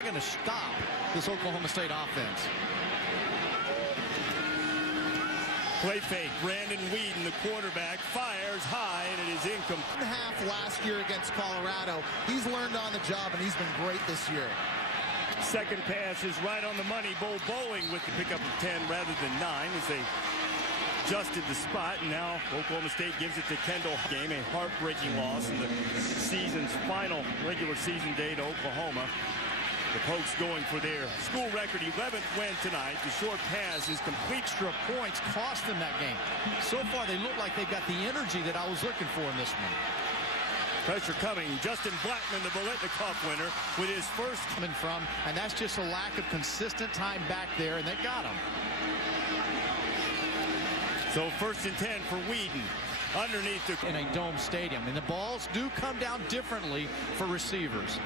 Going to stop this Oklahoma State offense. Play fake. Brandon Whedon, the quarterback, fires high, and it is incomplete. Half last year against Colorado. He's learned on the job, and he's been great this year. Second pass is right on the money. Bo Bowling with the pickup of 10 rather than 9 as they adjusted the spot, and now Oklahoma State gives it to Kendall. Game, a heartbreaking loss in the season's final regular season day to Oklahoma. The Pokes going for their school record 11th win tonight. The short pass is complete. Extra points cost them that game. So far, they look like they've got the energy that I was looking for in this one. Pressure coming. Justin Blackman, the Bolitnikoff winner, with his first. Coming from, and that's just a lack of consistent time back there, and they got him. So 1st and 10 for Whedon. Underneath the... In a dome stadium, and the balls do come down differently for receivers.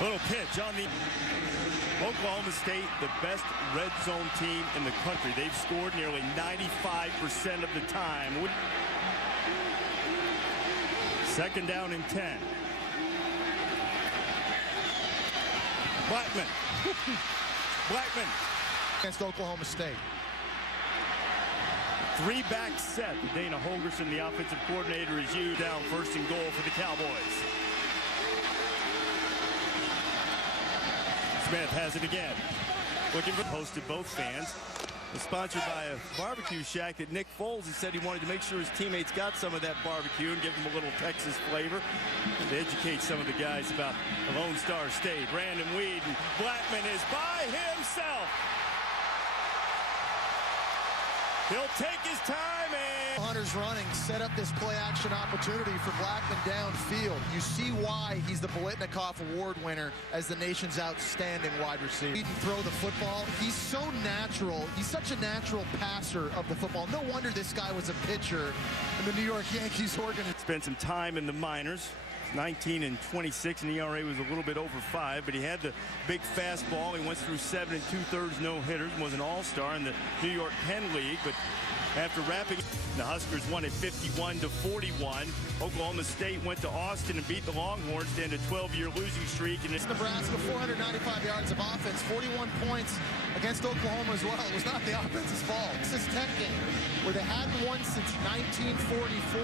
Little pitch on the Oklahoma State, the best red zone team in the country. They've scored nearly 95% of the time. 2nd down and 10. Blackman. Blackman. Against Oklahoma State. 3-back set. Dana Holgerson, the offensive coordinator, is used. Down 1st and goal for the Cowboys. Smith has it again. Looking for hosted both fans. It's sponsored by a barbecue shack that Nick Foles has said he wanted to make sure his teammates got some of that barbecue and give them a little Texas flavor to educate some of the guys about the Lone Star State. Brandon Whedon. Blackman is by himself. He'll take his time and... Hunter's running, set up this play action opportunity for Blackman downfield. You see why he's the Bolitnikoff Award winner as the nation's outstanding wide receiver. He can throw the football. He's so natural. He's such a natural passer of the football. No wonder this guy was a pitcher in the New York Yankees organization. Spent some time in the minors. 19 and 26, and ERA was a little bit over 5, but he had the big fastball. He went through 7 2/3 no-hitters and was an all-star in the New York Penn League. But after wrapping, the Huskers won at 51-41. Oklahoma State went to Austin and beat the Longhorns to end a 12-year losing streak. And it's Nebraska, 495 yards of offense, 41 points against Oklahoma as well. It was not the offense's fault. This is Tech game where they hadn't won since 1944,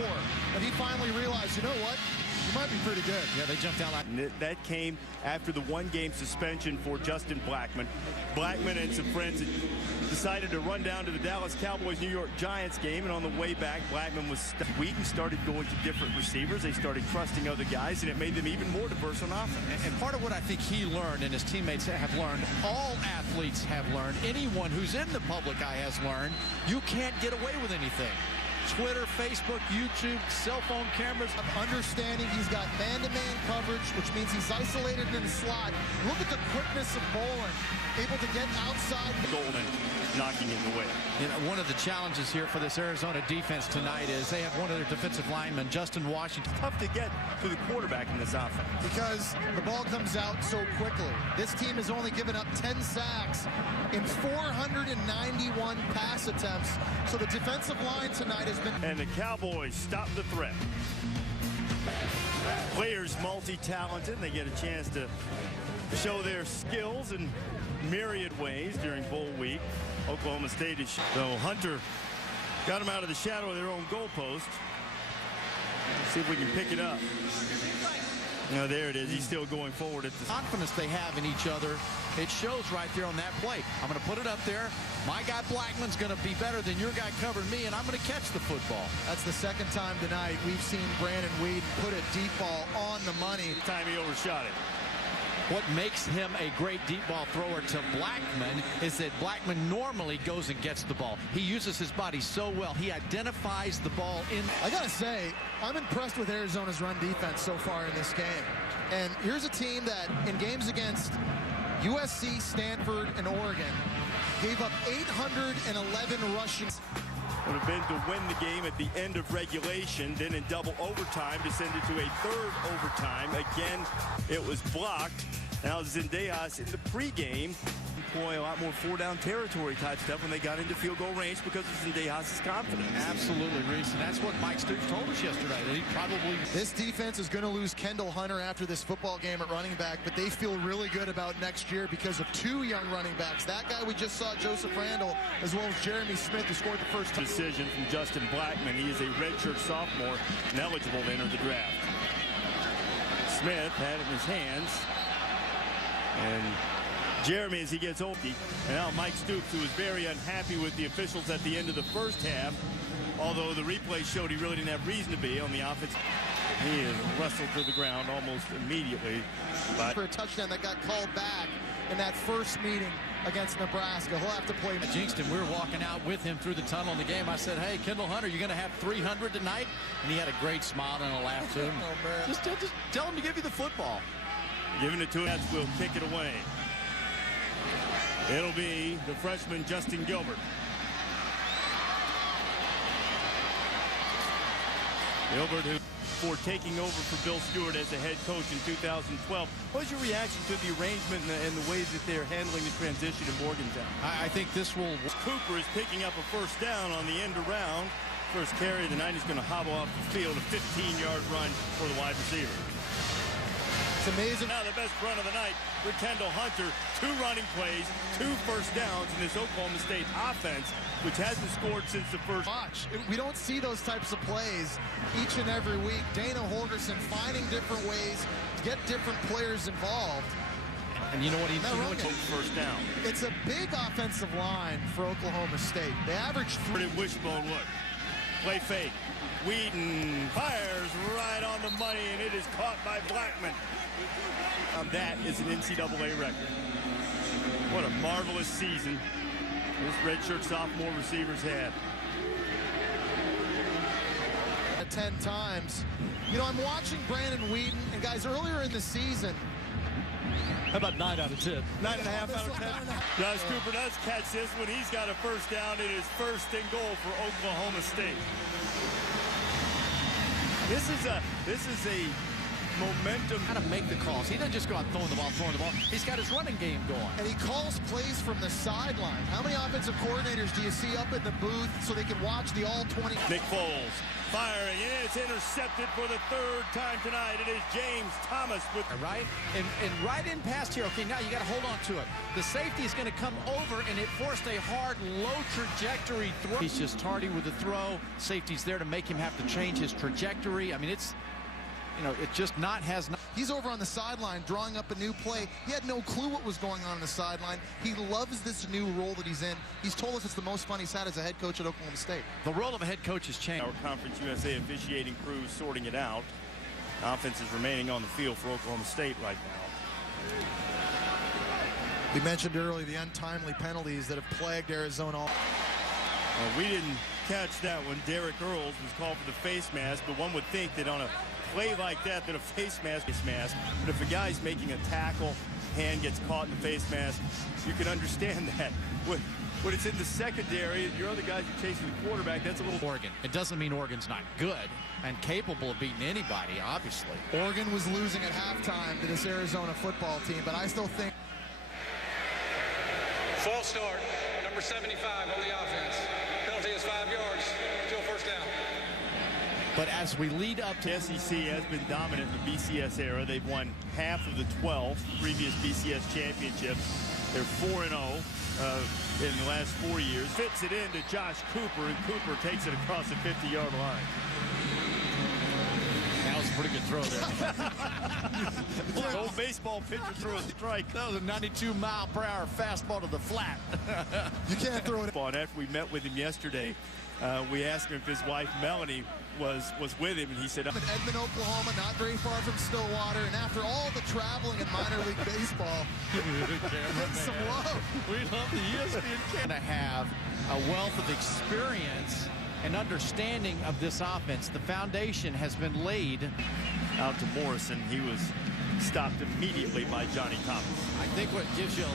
but he finally realized, you know what? You might be pretty good. Yeah, they jumped out like that came after the 1-game suspension for Justin Blackman. Blackman and some friends had decided to run down to the Dallas Cowboys New York Giants game, and on the way back, Blackman was Whedon started going to different receivers. They started trusting other guys, and it made them even more diverse on offense. And part of what I think he learned, and his teammates have learned, all athletes have learned, anyone who's in the public eye has learned, you can't get away with anything. Twitter, Facebook, YouTube, cell phone cameras. Understanding he's got man-to-man coverage, which means he's isolated in the slot. Look at the quickness of Bolin, able to get outside. Golden knocking it away. You know, one of the challenges here for this Arizona defense tonight is they have one of their defensive linemen, Justin Washington. Tough to get to the quarterback in this offense. Because the ball comes out so quickly. This team has only given up 10 sacks in 491 pass attempts. So the defensive line tonight has been... And the Cowboys stop the threat. Players multi-talented. They get a chance to show their skills in myriad ways during bowl week. Oklahoma State is... So Hunter got them out of the shadow of their own goalpost. See if we can pick it up. No, there it is. He's still going forward at the confidence they have in each other. It shows right there on that play. I'm going to put it up there. My guy Blackman's going to be better than your guy covering me, and I'm going to catch the football. That's the second time tonight we've seen Brandon Whedon put a deep ball on the money. Time he overshot it. What makes him a great deep ball thrower to Blackman is that Blackman normally goes and gets the ball. He uses his body so well. He identifies the ball in. I got to say, I'm impressed with Arizona's run defense so far in this game. And here's a team that in games against USC, Stanford, and Oregon gave up 811 rushing. Would have been to win the game at the end of regulation, then in double overtime to send it to a third overtime. Again, it was blocked. Now Zendejas in the pregame employ a lot more four-down territory type stuff when they got into field goal range because of Zendejas' confidence. Absolutely, Reese, and that's what Mike Stoops told us yesterday, that he probably... This defense is going to lose Kendall Hunter after this football game at running back, but they feel really good about next year because of two young running backs. That guy we just saw, Joseph Randall, as well as Jeremy Smith, who scored the first decision from Justin Blackman. He is a redshirt sophomore and eligible to enter the draft. Smith had it in his hands. And Jeremy, as he gets old, and now Mike Stoops, who was very unhappy with the officials at the end of the first half, although the replay showed he really didn't have reason to be on the offense. He is wrestled to the ground almost immediately. For a touchdown that got called back in that first meeting against Nebraska. He'll have to play. Jinxton, we were walking out with him through the tunnel in the game. I said, hey, Kendall Hunter, you're going to have 300 tonight? And he had a great smile and a laugh to him. Oh, man. Just tell him to give you the football. Giving it to him, will kick it away. It'll be the freshman Justin Gilbert. Gilbert, who for taking over for Bill Stewart as the head coach in 2012. What was your reaction to the arrangement and the ways that they're handling the transition in Morgantown? I think this will... Cooper is picking up a first down on the end around. First carry of the night, he's going to hobble off the field. A 15-yard run for the wide receiver. It's amazing. Now the best run of the night for Kendall Hunter. 2 running plays, 2 first downs in this Oklahoma State offense, which hasn't scored since the first. Watch. We don't see those types of plays each and every week. Dana Holgerson finding different ways to get different players involved. And you know what he first down. It's a big offensive line for Oklahoma State. They average 3. Wishbone look. Play fake. Wheaton fires right on the money, and it is caught by Blackman. That is an NCAA record. What a marvelous season this redshirt sophomore receivers had. 10 times. You know, I'm watching Brandon Wheaton, and guys, earlier in the season. How about 9 out of 10? 9.5 out of 10. Josh Cooper does catch this when he's got a first down. It is first and goal for Oklahoma State. This is a momentum. How to make the calls. He doesn't just go out throwing the ball. He's got his running game going. And he calls plays from the sideline. How many offensive coordinators do you see up in the booth so they can watch the all 20? Nick Foles firing, and it's intercepted for the 3rd time tonight. It is James Thomas with right and right in past here. Okay, now you got to hold on to it. The safety is going to come over, and it forced a hard, low trajectory throw. He's just tardy with the throw. Safety's there to make him have to change his trajectory. I mean, it's, you know, it just has not. He's over on the sideline drawing up a new play. He had no clue what was going on the sideline. He loves this new role that he's in. He's told us it's the most fun he's had as a head coach at Oklahoma State. The role of a head coach has changed. Our Conference USA officiating crew sorting it out. Offense is remaining on the field for Oklahoma State right now. We mentioned earlier the untimely penalties that have plagued Arizona. We didn't catch that one. Derek Earls was called for the face mask, but one would think that on a play like that a face mask is mask. But if a guy's making a tackle, hand gets caught in the face mask, you can understand that. When it's in the secondary and your other guys are chasing the quarterback, that's a little... Oregon. It doesn't mean Oregon's not good and capable of beating anybody, obviously. Oregon was losing at halftime to this Arizona football team, but I still think... False start, number 75 on the offense. Penalty is 5 yards, still first down. But as we lead up to... The SEC has been dominant in the BCS era. They've won half of the 12 previous BCS championships. They're 4-0 in the last 4 years. Fits it into Josh Cooper, and Cooper takes it across the 50-yard line. That was a pretty good throw there. Old baseball pitcher threw a strike. That was a 92-mile-per-hour fastball to the flat. You can't throw it. And after we met with him yesterday, we asked him if his wife Melanie was with him, and he said, In Edmond, Oklahoma, not very far from Stillwater, and after all the traveling in minor league baseball, get some love. We love the ESPN. Going to have a wealth of experience and understanding of this offense. The foundation has been laid. Out to Morrison. He was stopped immediately by Johnny Thomas. I think what gives you